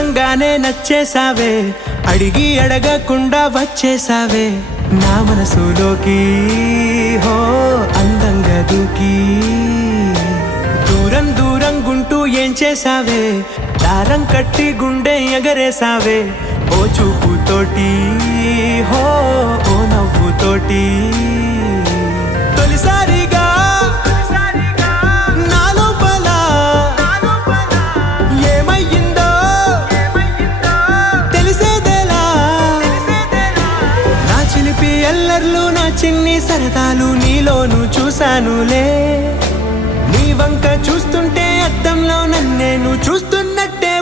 చూడంగానే నచ్చేసావే, అడిగి అడగకుండా వచ్చేసావే నా మనసులోకి, హో అందంగా దూకి. దూరం దూరం గుంటూ ఏం చేసావే, దారం కట్టి గుండె ఎగరేసావే ఓ చూపుతోటి, హో ఓ నవ్వుతోటి. తొలిసారిగా నా లోపల ఏమయ్యిందో తెలిసేదేలా. నా చిలిపి ఎల్లర్లు నా చిన్ని సరదాలు నీలోను చూశానులే. నీ వంక చూస్తుంటే అద్దంలో నన్నేను చూస్తున్నట్టే